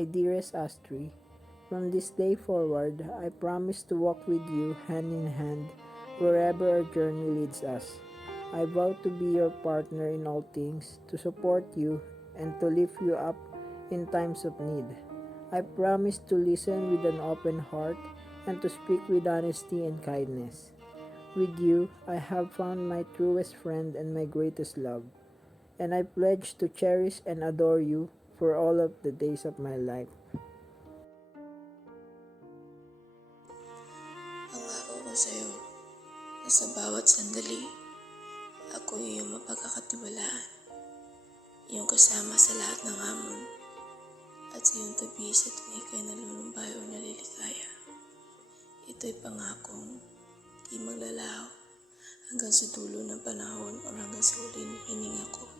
My dearest Astri, from this day forward, I promise to walk with you hand in hand wherever our journey leads us. I vow to be your partner in all things, to support you, and to lift you up in times of need. I promise to listen with an open heart and to speak with honesty and kindness. With you, I have found my truest friend and my greatest love, and I pledge to cherish and adore you for all of the days of my life. Pangako ko sa'yo na sa bawat sandali, ako iyong mapagkakatiwalaan, iyong kasama sa lahat ng hamon, at sa iyong tabi sa tuwing ika'y nalulumbay o naliligaya. Ito'y pangakong di maglalaho hanggang sa dulo ng panahon o hanggang sa huling hininga ko.